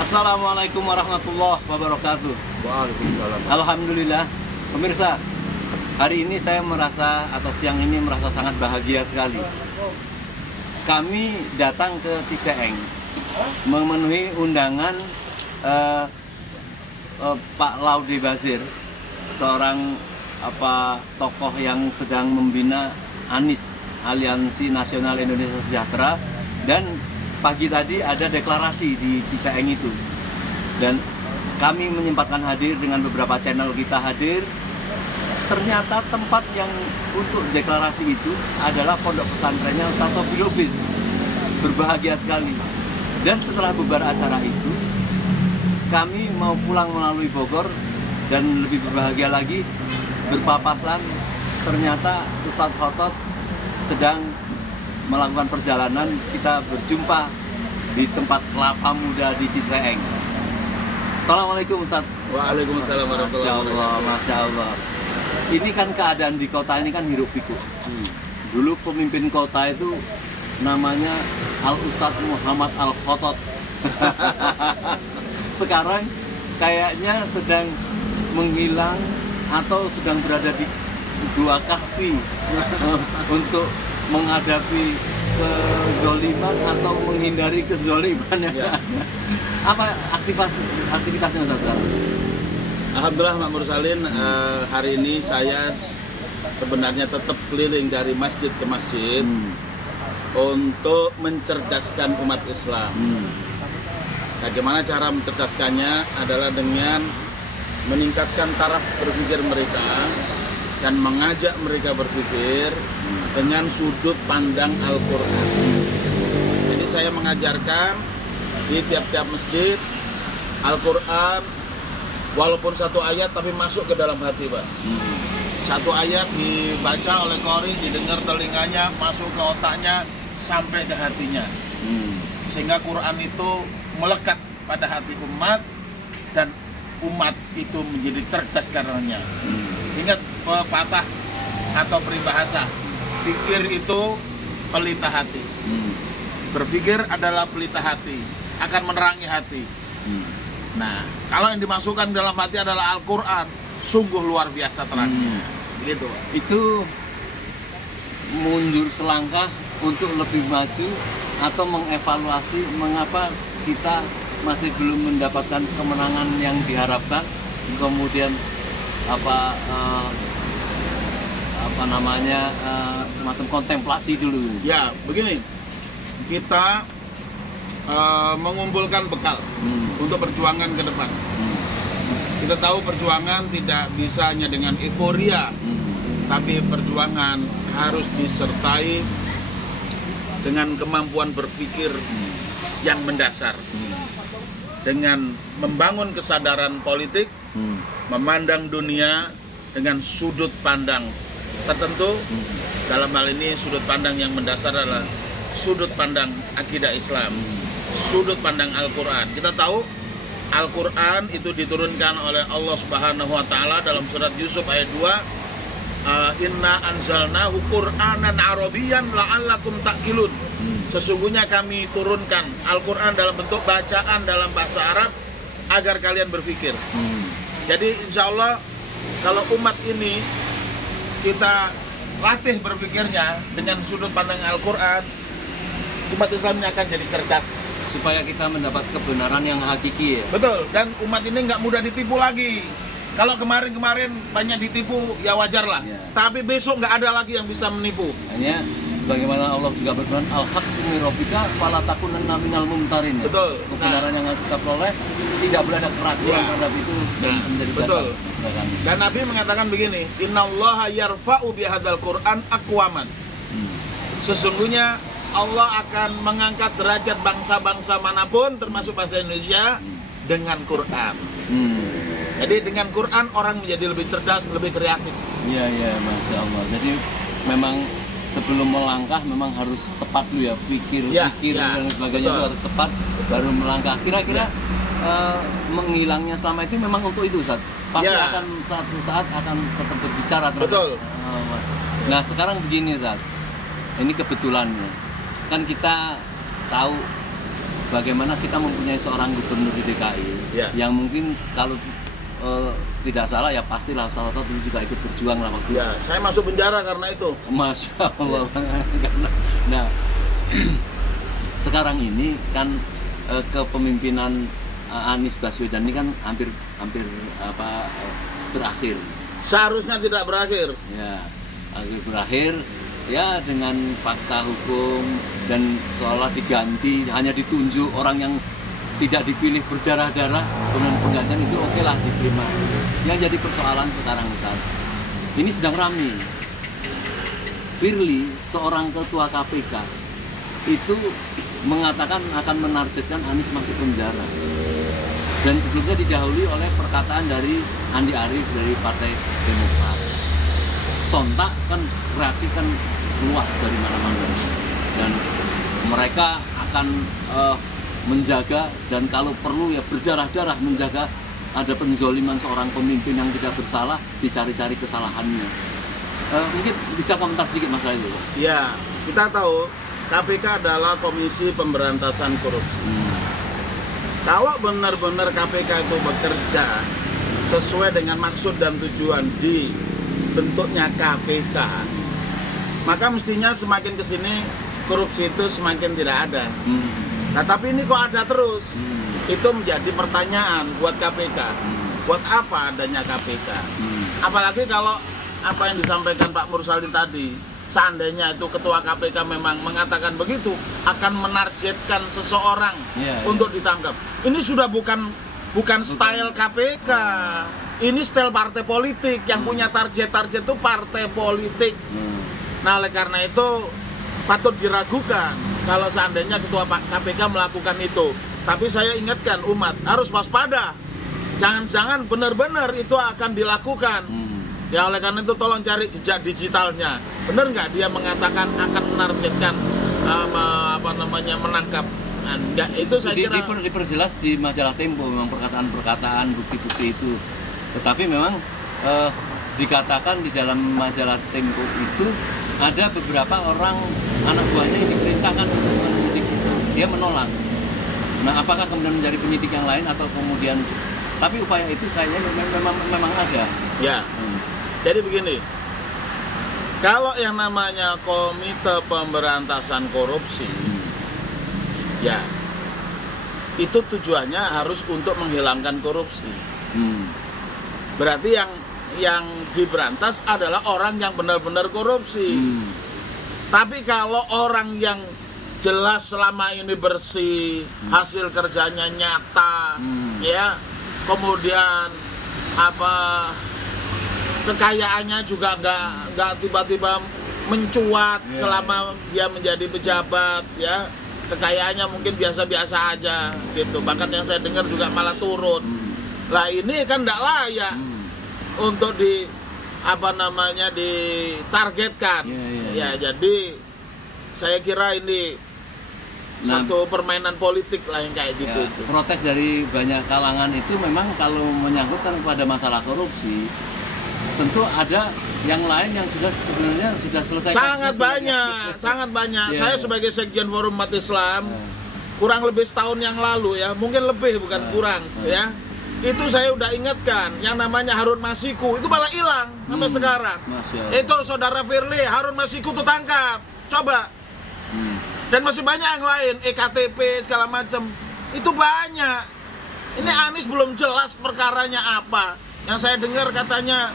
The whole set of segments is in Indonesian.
Assalamualaikum warahmatullahi wabarakatuh. Waalaikumsalam. Alhamdulillah, pemirsa, hari ini saya merasa atau siang ini merasa sangat bahagia sekali. Kami datang ke Ciseeng memenuhi undangan Pak Laude Bashir, seorang tokoh yang sedang membina ANIS, Aliansi Nasional Indonesia Sejahtera, dan pagi tadi ada deklarasi di Ciseeng itu, dan kami menyempatkan hadir dengan beberapa channel kita hadir. Ternyata tempat yang untuk deklarasi itu adalah pondok pesantrennya Ustaz Sofi Lubis. Berbahagia sekali. Dan setelah bubar acara itu, kami mau pulang melalui Bogor, dan lebih berbahagia lagi berpapasan ternyata Ustadz Khotot sedang melakukan perjalanan. Kita berjumpa di tempat kelapa muda di Ciseeng. Assalamualaikum Ustadz. Waalaikumsalam warahmatullahi wabarakatuh. Masya Allah. Ini kan keadaan di kota ini kan hiruk pikuk. Dulu pemimpin kota itu namanya Al Ustadz Muhammad Al Khotot. Sekarang kayaknya sedang menghilang atau sedang berada di gua kahfi untuk menghadapi kezoliman atau menghindari kezoliman yang ada. Apa aktivitasnya Ustaz sekarang? Alhamdulillah Mak Mursalin, hari ini saya sebenarnya tetap keliling dari masjid ke masjid untuk mencerdaskan umat Islam. Bagaimana cara mencerdaskannya adalah dengan meningkatkan taraf berpikir mereka dan mengajak mereka berpikir dengan sudut pandang Al-Quran. Jadi saya mengajarkan di tiap-tiap masjid Al-Quran, walaupun satu ayat tapi masuk ke dalam hati, Pak. Satu ayat dibaca oleh qori, didengar telinganya, masuk ke otaknya, sampai ke hatinya. Sehingga Quran itu melekat pada hati umat, dan umat itu menjadi cerdas karenanya. Ingat pepatah atau peribahasa, pikir itu pelita hati. Berpikir adalah pelita hati, akan menerangi hati. Nah, kalau yang dimasukkan dalam hati adalah Al-Quran, sungguh luar biasa terangnya. Begitu. Itu mundur selangkah untuk lebih maju atau mengevaluasi mengapa kita masih belum mendapatkan kemenangan yang diharapkan, kemudian semacam kontemplasi dulu. Ya, begini, kita mengumpulkan bekal untuk perjuangan ke depan. Kita tahu perjuangan tidak bisa hanya dengan euforia, tapi perjuangan harus disertai dengan kemampuan berpikir yang mendasar, dengan membangun kesadaran politik, memandang dunia dengan sudut pandang tertentu. Dalam hal ini sudut pandang yang mendasar adalah sudut pandang akidah Islam, sudut pandang Al-Quran. Kita tahu Al-Quran itu diturunkan oleh Allah Subhanahu wa Ta'ala dalam surat Yusuf ayat 2. Inna anzalnahu Qur'anan Arabiyyan la'allakum ta'qilun. Sesungguhnya kami turunkan Al-Quran dalam bentuk bacaan dalam bahasa Arab agar kalian berpikir. Jadi insya Allah kalau umat ini kita latih berpikirnya dengan sudut pandang Al-Quran, umat Islam ini akan jadi cerdas, Supaya kita mendapat kebenaran yang hakiki ya. betul, dan umat ini nggak mudah ditipu lagi. Kalau kemarin-kemarin banyak ditipu, ya wajar lah. Ya. Tapi besok nggak ada lagi yang bisa menipu. Hanya sebagaimana Allah juga berfirman, al-haqqu min rabbika fala takunanna minal mumtarin. Ya? Betul. Kebenaran yang kita peroleh tidak boleh ada keraguan Ya. terhadap itu dan menjadi betul. dasar. Dan Nabi mengatakan begini, innallaha yarfa'u bihadzal Qur'an aqwaman. Sesungguhnya Allah akan mengangkat derajat bangsa-bangsa manapun, termasuk bangsa Indonesia, dengan Quran. Jadi dengan Quran orang menjadi lebih cerdas, lebih kreatif. Iya, iya, Masya Allah. Jadi memang sebelum melangkah memang harus tepat dulu ya, pikir, zikir dan sebagainya itu harus tepat baru melangkah. Kira-kira menghilangnya selama itu memang untuk itu, Ustaz. Pasti akan suatu saat akan tetap berbicara terhadap. Betul. Nah, sekarang begini, Ustaz. Ini kebetulannya. Kan kita tahu bagaimana kita mempunyai seorang gubernur di DKI Ya. yang mungkin kalau tidak salah ya pastilah salah satu juga ikut berjuang lah waktu Ya, saya masuk penjara karena itu. Masya Allah. Nah, sekarang ini kan kepemimpinan Anies Baswedan ini kan hampir berakhir. Seharusnya tidak berakhir. Ya, hampir berakhir ya dengan fakta hukum dan seolah diganti, hanya ditunjuk orang yang tidak dipilih berdarah-darah, kemudian penggantian itu oke lah diterima. Yang jadi persoalan sekarang misalnya, ini sedang ramai. Firly, seorang ketua KPK, itu mengatakan akan menargetkan Anies masuk penjara. Dan sebelumnya didahului oleh perkataan dari Andi Arief dari Partai Demokrat. Sontak kan reaksi kan luas dari mana-mana. Dan mereka akan menjaga dan kalau perlu ya berdarah-darah menjaga ada penzoliman seorang pemimpin yang tidak bersalah, dicari-cari kesalahannya. Mungkin bisa komentar sedikit masalah itu. Ya, kita tahu KPK adalah Komisi Pemberantasan Korupsi. Kalau benar-benar KPK itu bekerja sesuai dengan maksud dan tujuan di bentuknya KPK, maka mestinya semakin kesini korupsi itu semakin tidak ada. Nah, tapi ini kok ada terus? Itu menjadi pertanyaan buat KPK. Buat apa adanya KPK? Apalagi kalau apa yang disampaikan Pak Mursalin tadi, seandainya itu ketua KPK memang mengatakan begitu, akan menargetkan seseorang untuk ditangkap. Ini sudah bukan style KPK. Ini style partai politik yang punya target itu partai politik. Nah, oleh karena itu patut diragukan kalau seandainya ketua KPK melakukan itu. Tapi saya ingatkan umat harus waspada. Jangan-jangan benar-benar itu akan dilakukan. Ya, oleh karena itu tolong cari jejak digitalnya. Benar nggak dia mengatakan akan menargetkan menangkap? Enggak, itu saya kira diperjelas di majalah Tempo memang perkataan-perkataan bukti-bukti itu. Tetapi memang dikatakan di dalam majalah Tempo itu ada beberapa orang anak buahnya yang diperintahkan untuk menyidik, dia menolak. Nah, apakah kemudian menjadi penyidik yang lain atau kemudian, tapi upaya itu kayaknya memang ada. Ya. Jadi begini, kalau yang namanya Komite Pemberantasan Korupsi, ya itu tujuannya harus untuk menghilangkan korupsi. Berarti yang diberantas adalah orang yang benar-benar korupsi. Tapi kalau orang yang jelas selama ini bersih, hasil kerjanya nyata, ya, kemudian kekayaannya juga nggak tiba-tiba mencuat selama dia menjadi pejabat, ya, kekayaannya mungkin biasa-biasa aja gitu, bahkan yang saya dengar juga malah turun. Lah ini kan nggak layak untuk ditargetkan. Ya, jadi saya kira ini satu permainan politik lah yang kayak gitu. Ya, protes dari banyak kalangan itu memang kalau menyangkutkan pada masalah korupsi, tentu ada yang lain yang sebenarnya sudah selesai. Sangat banyak. Saya sebagai Sekjen Forum Umat Islam kurang lebih setahun yang lalu, ya, mungkin lebih bukan kurang, ya. Itu saya udah ingatkan yang namanya Harun Masiku itu malah hilang sampai sekarang. Itu saudara Firly, Harun Masiku tuh tangkap. Coba. Dan masih banyak yang lain, EKTP segala macam. Itu banyak. Ini Anies belum jelas perkaranya apa. Yang saya dengar katanya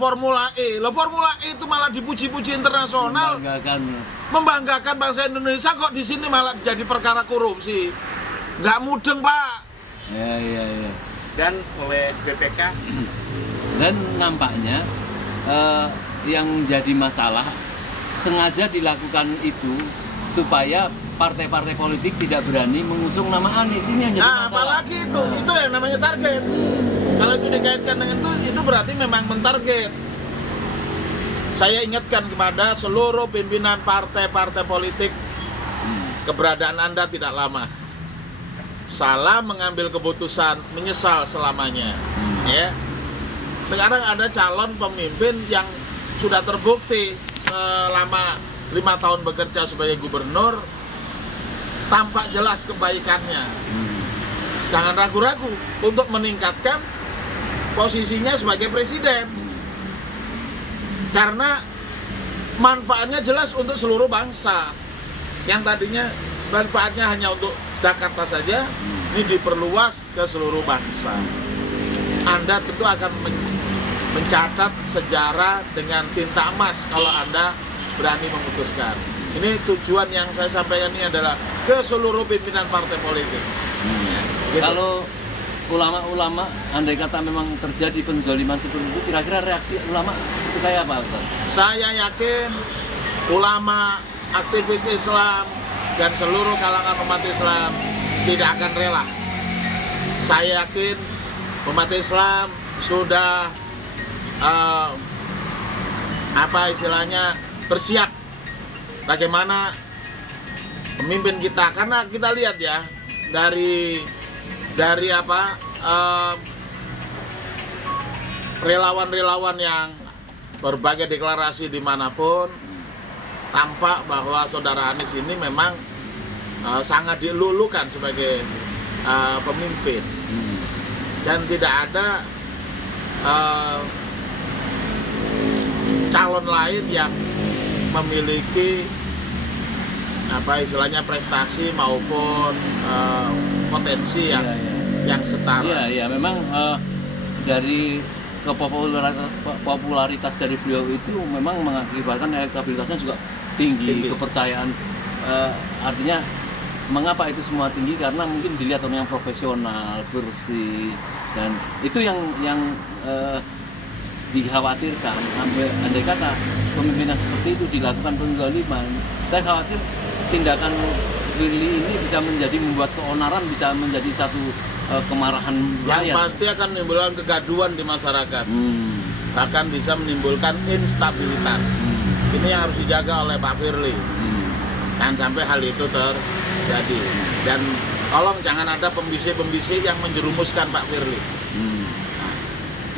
Formula E. Loh, Formula E itu malah dipuji-puji internasional. Membanggakan bangsa Indonesia, kok di sini malah jadi perkara korupsi. Nggak mudeng, Pak. Ya. Dan oleh BPK. Dan nampaknya yang jadi masalah sengaja dilakukan itu supaya partai-partai politik tidak berani mengusung nama Anies. Ini yang jadi masalah. Apalagi itu yang namanya target. Kalau itu dikaitkan dengan itu berarti memang mentarget. Saya ingatkan kepada seluruh pimpinan partai-partai politik, keberadaan Anda tidak lama. Salah mengambil keputusan, menyesal selamanya. Ya. Sekarang ada calon pemimpin yang sudah terbukti selama 5 tahun bekerja sebagai gubernur, tampak jelas kebaikannya. Jangan ragu-ragu untuk meningkatkan posisinya sebagai presiden. Karena manfaatnya jelas untuk seluruh bangsa. Yang tadinya manfaatnya hanya untuk Jakarta saja, ini diperluas ke seluruh bangsa. Anda tentu akan mencatat sejarah dengan tinta emas kalau Anda berani memutuskan. Ini tujuan yang saya sampaikan ini adalah ke seluruh pimpinan partai politik. Gitu. Kalau ulama-ulama, andai kata memang terjadi penzaliman seperti itu, kira-kira reaksi ulama seperti kayak apa, Ustaz? Saya yakin ulama, aktivis Islam, dan seluruh kalangan umat Islam tidak akan rela. Saya yakin umat Islam sudah bersiap bagaimana pemimpin kita, karena kita lihat ya dari relawan-relawan yang berbagai deklarasi dimanapun, tampak bahwa saudara Anies ini memang sangat dilulukan sebagai pemimpin, dan tidak ada calon lain yang memiliki prestasi maupun potensi yang setara. Iya, memang dari popularitas dari beliau itu memang mengakibatkan elektabilitasnya juga tinggi. Kepercayaan, artinya mengapa itu semua tinggi? Karena mungkin dilihat orang yang profesional, bersih, dan itu yang dikhawatirkan. Andai kata pemimpinan seperti itu dilakukan penzaliman, saya khawatir tindakan Firly ini bisa membuat keonaran, bisa menjadi satu kemarahan rakyat. Yang pasti akan menimbulkan kegaduhan di masyarakat, bahkan bisa menimbulkan instabilitas. Ini yang harus dijaga oleh Pak Firly, jangan sampai hal itu terjadi. Dan tolong jangan ada pembisik-pembisik yang menjerumuskan Pak Firly,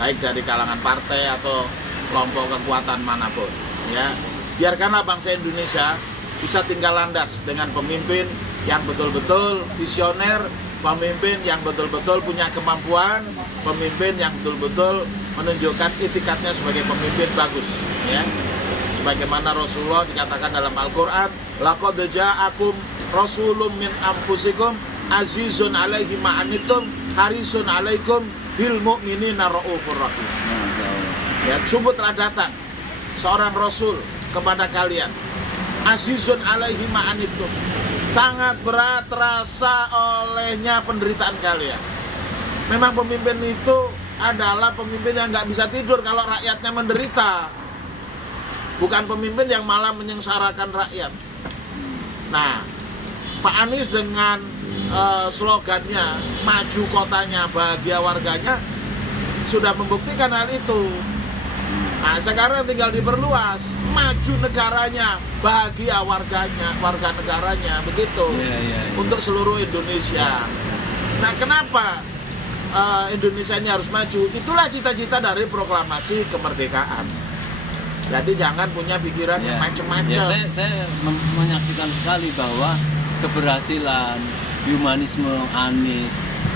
baik dari kalangan partai atau kelompok kekuatan manapun. Ya, biarkanlah bangsa Indonesia bisa tinggal landas dengan pemimpin yang betul-betul visioner, pemimpin yang betul-betul punya kemampuan, pemimpin yang betul-betul menunjukkan itikadnya sebagai pemimpin bagus. Ya, sebagaimana Rasulullah dikatakan dalam Al-Quran, laqad ja'akum rasulun min anfusikum azizun alaihi ma'anitum harisun alaikum bil mu'minina raufur rahim. Ya, sungguh telah datang seorang rasul kepada kalian, azizun alaihi ma'anitum, sangat berat terasa olehnya penderitaan kalian. Memang pemimpin itu adalah pemimpin yang nggak bisa tidur kalau rakyatnya menderita, bukan pemimpin yang malah menyengsarakan rakyat. Nah, Pak Anies dengan slogannya maju kotanya, bahagia warganya, sudah membuktikan hal itu. Nah, sekarang tinggal diperluas, maju negaranya, bahagia warganya, warga negaranya, begitu. Untuk seluruh Indonesia. Nah, kenapa Indonesia ini harus maju? Itulah cita-cita dari proklamasi kemerdekaan. Jadi jangan punya pikiran yang macam-macam. Saya menyaksikan sekali bahwa keberhasilan humanisme Anies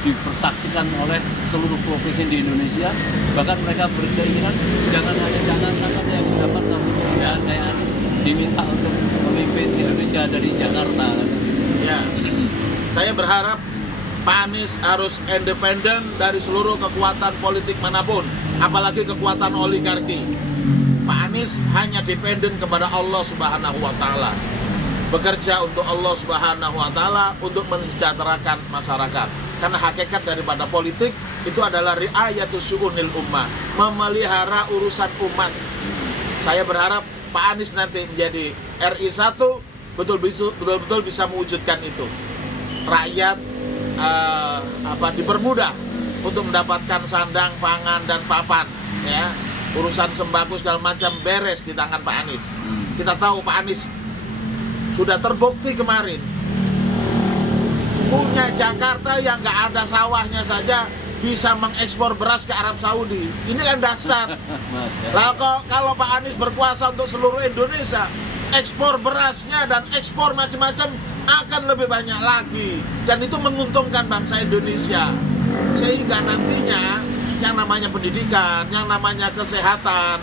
dipersaksikan oleh seluruh provinsi di Indonesia. Bahkan mereka berkeinginan jangan yang mendapat satu pemilihan kayak Anies diminta untuk memimpin Indonesia dari Jakarta. Ya, saya berharap Pak Anies harus independen dari seluruh kekuatan politik manapun, apalagi kekuatan oligarki. Pak Anies hanya dependen kepada Allah Subhanahu wa Ta'ala, bekerja untuk Allah Subhanahu wa Ta'ala untuk mensejahterakan masyarakat. Karena hakikat daripada politik itu adalah ri'ayatus syu'unil ummah, memelihara urusan umat. Saya berharap Pak Anies nanti menjadi RI 1 betul-betul bisa mewujudkan itu. Rakyat dipermudah untuk mendapatkan sandang, pangan, dan papan, ya. Urusan sembako segala macam beres di tangan Pak Anies. Kita tahu Pak Anies sudah terbukti kemarin punya Jakarta yang nggak ada sawahnya saja bisa mengekspor beras ke Arab Saudi. Ini kan dasar. Lah kalau Pak Anies berkuasa untuk seluruh Indonesia, ekspor berasnya dan ekspor macam-macam akan lebih banyak lagi, dan itu menguntungkan bangsa Indonesia. Sehingga nantinya yang namanya pendidikan, yang namanya kesehatan,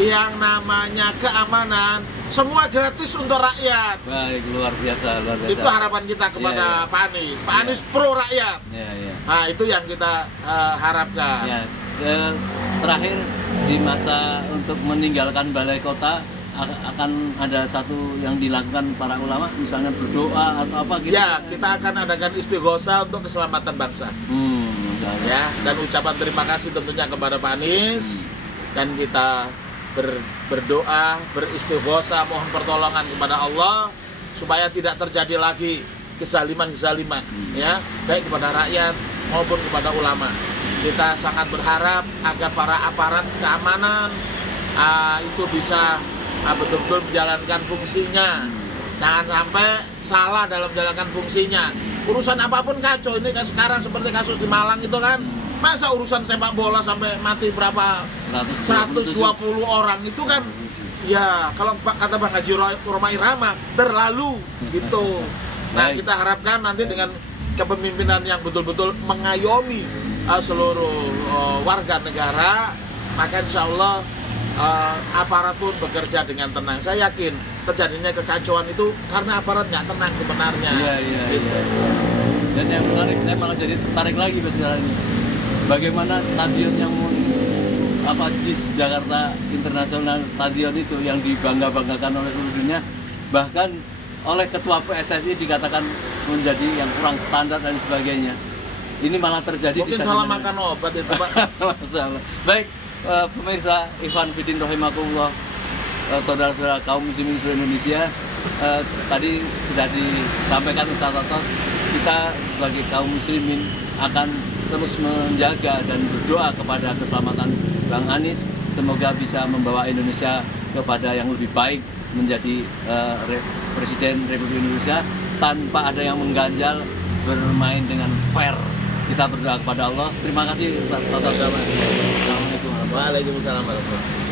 yang namanya keamanan, semua gratis untuk rakyat. Baik, luar biasa, luar biasa. Itu harapan kita kepada Iya, iya. Pak Anies. Pak Iya. Anies pro rakyat. Ya, ya. Nah, itu yang kita harapkan. Ya, terakhir di masa untuk meninggalkan balai kota akan ada satu yang dilakukan para ulama, misalnya berdoa atau apa gitu. Ya, kita akan adakan istighosa untuk keselamatan bangsa. Misalnya. Ya, dan ucapan terima kasih tentunya kepada Pak Anies, dan kita berdoa, beristighosa, mohon pertolongan kepada Allah supaya tidak terjadi lagi kezaliman-kezaliman, ya, baik kepada rakyat maupun kepada ulama. Kita sangat berharap agar para aparat keamanan itu bisa betul-betul menjalankan fungsinya. Jangan sampai salah dalam menjalankan fungsinya. Urusan apapun kacau. Ini kan sekarang seperti kasus di Malang itu kan, masa urusan sepak bola sampai mati berapa 120 orang itu kan, ya kalau kata Bang Haji Roma Irama, terlalu gitu. Nah, Baik. kita harapkan nanti dengan kepemimpinan yang betul-betul mengayomi seluruh warga negara, maka insya Allah aparat pun bekerja dengan tenang. Saya yakin terjadinya kekacauan itu karena aparat nggak tenang sebenarnya. Iya, iya, Gitu. iya. Dan yang menarik, saya malah jadi tertarik lagi sekarang ini. Bagaimana stadion yang JIS Jakarta International Stadion itu yang dibangga-banggakan oleh seluruh dunia, bahkan oleh ketua PSSI dikatakan menjadi yang kurang standar dan sebagainya. Ini malah terjadi Mungkin di salah stadion- makan obat itu, Pak. Masalah. Baik, pemirsa Ikhwan Fillah rahimakumullah, saudara-saudara kaum muslimin seluruh Indonesia, tadi sudah disampaikan Ustaz Otot, kita sebagai kaum muslimin akan terus menjaga dan berdoa kepada keselamatan Bang Anies, semoga bisa membawa Indonesia kepada yang lebih baik, menjadi Presiden Republik Indonesia tanpa ada yang mengganjal, bermain dengan fair. Kita berdoa kepada Allah. Terima kasih Ustaz Otot. Assalamualaikum warahmatullahi wabarakatuh. Waalaikumsalam warahmatullahi wabarakatuh.